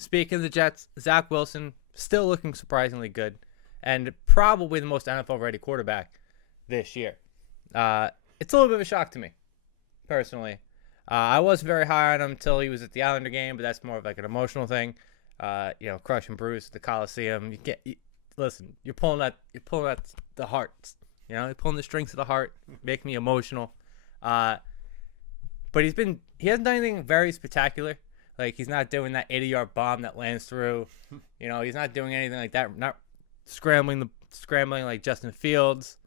Speaking of the Jets, Zach Wilson still looking surprisingly good, and probably the most NFL-ready quarterback this year. It's a little bit of a shock to me, personally. I wasn't very high on him until he was at the Islander game, but that's more of like an emotional thing. Crushing Bruce at the Coliseum. Listen, you're pulling at the heart. You're pulling the strings of the heart, make me emotional. But he hasn't done anything very spectacular. Like, he's not doing that 80-yard bomb that lands through. He's not doing anything like that. Not scrambling like Justin Fields.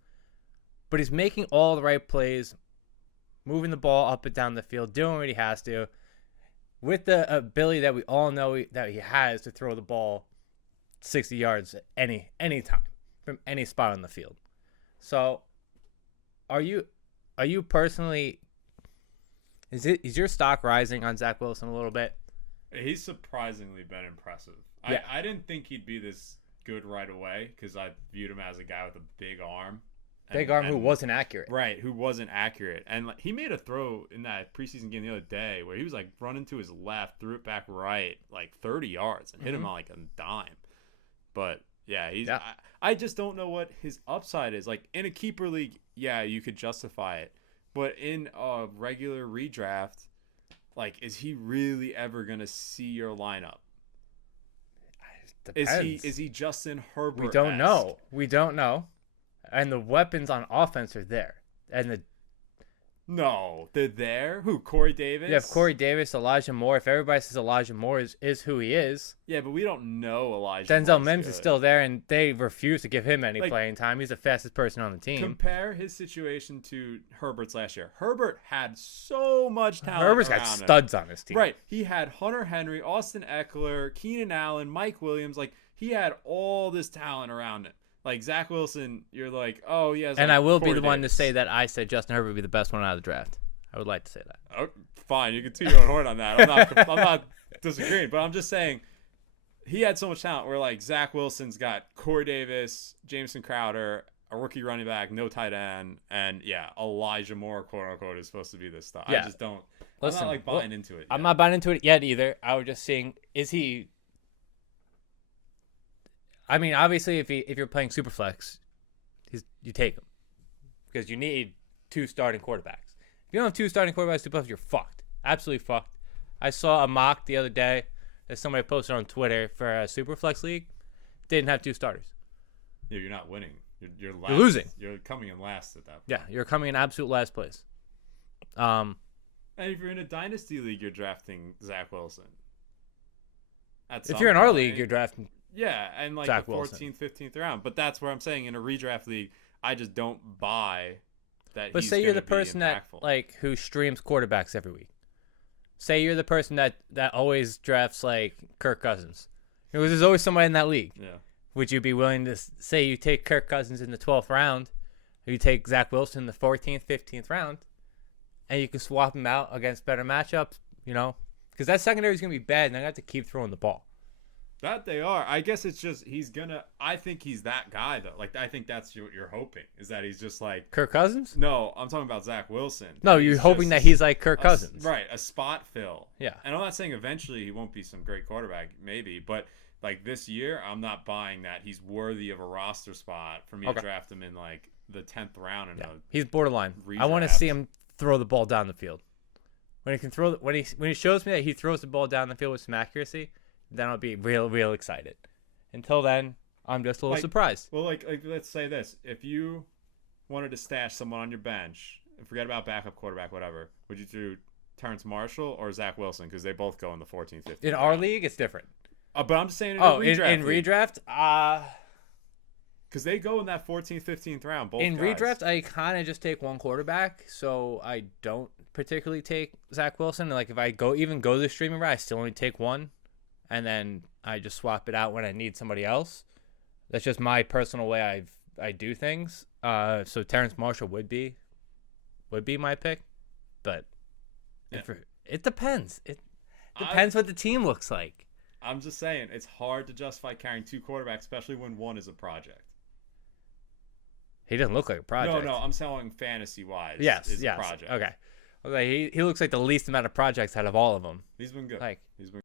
But he's making all the right plays, moving the ball up and down the field, doing what he has to, with the ability that we all know that he has to throw the ball 60 yards any time from any spot on the field. So, are you personally? Is your stock rising on Zach Wilson a little bit? He's surprisingly been impressive. Yeah. I didn't think he'd be this good right away because I viewed him as a guy with a big arm. Who wasn't accurate. Right, who wasn't accurate. And he made a throw in that preseason game the other day where he was like running to his left, threw it back right, like 30 yards, and hit him on like a dime. But yeah, I just don't know what his upside is. Like, in a keeper league, yeah, you could justify it. But in a regular redraft, like, is he really ever gonna see your lineup? Depends. Is he Justin Herbert? We don't know. And the weapons on offense are there. And No, they're there. Who? Corey Davis? You have Corey Davis, Elijah Moore. If everybody says Elijah Moore is who he is. Yeah, but we don't know Elijah Denzel Mims is still there, and they refuse to give him any playing time. He's the fastest person on the team. Compare his situation to Herbert's last year. Herbert had so much talent. Herbert's got studs on his team. Right. He had Hunter Henry, Austin Eckler, Keenan Allen, Mike Williams. Like, he had all this talent around him. Like, Zach Wilson, you're like, oh, yeah. And I will be the one to say that I said Justin Herbert would be the best one out of the draft. I would like to say that. Oh, fine. You can toot your own horn on that. I'm not disagreeing, but I'm just saying he had so much talent where, like, Zach Wilson's got Corey Davis, Jameson Crowder, a rookie running back, no tight end, and, yeah, Elijah Moore, quote-unquote, is supposed to be this stuff. Yeah. I just don't. Listen, I'm not, like, buying into it yet. I'm not buying into it yet either. I was just seeing, is he... I mean, obviously, if you're playing Superflex, you take him because you need two starting quarterbacks. If you don't have two starting quarterbacks, Superflex, you're fucked. Absolutely fucked. I saw a mock the other day that somebody posted on Twitter for a Superflex league. Didn't have two starters. Yeah, you're not winning. You're last. You're losing. You're coming in last at that point. Yeah, you're coming in absolute last place. And if you're in a dynasty league, you're drafting Zach Wilson. If you're in our league, you're drafting. Yeah, and like Zach the 14th, Wilson. 15th round. But that's where I'm saying in a redraft league, I just don't buy that. But he's say you're gonna the person be that impactful. who streams quarterbacks every week. Say you're the person that always drafts like Kirk Cousins. There's always somebody in that league. Yeah. Would you be willing to say you take Kirk Cousins in the 12th round, or you take Zach Wilson in the 14th, 15th round, and you can swap him out against better matchups? Because that secondary is going to be bad, and I have to keep throwing the ball. That they are. I guess it's just I think he's that guy though. Like, I think that's what you're hoping is that he's just like Kirk Cousins. No, I'm talking about Zach Wilson. No, you're hoping that he's like Kirk Cousins. Right, a spot fill. Yeah. And I'm not saying eventually he won't be some great quarterback, maybe, but like this year, I'm not buying that he's worthy of a roster spot for me to draft him in like the 10th round. He's borderline. Redraft. I want to see him throw the ball down the field. When he can throw, when he shows me that he throws the ball down the field with some accuracy, then I'll be real excited. Until then, I'm just a little surprised. Well, like let's say this: if you wanted to stash someone on your bench, and forget about backup quarterback, whatever, would you do Terrence Marshall or Zach Wilson? Because they both go in the 14th, 15th. In our league, it's different. But I'm just saying in redraft. Because they go in that 14th, 15th round. Both in guys. redraft, I kind of just take one quarterback, so I don't particularly take Zach Wilson. Like if I go the streaming route, I still only take one, and then I just swap it out when I need somebody else. That's just my personal way I do things. So Terrence Marshall would be my pick, but it depends. It depends what the team looks like. I'm just saying it's hard to justify carrying two quarterbacks, especially when one is a project. He doesn't look like a project. No, I'm saying fantasy-wise. Yes. A project. Okay. He looks like the least amount of projects out of all of them. He's been good. He's been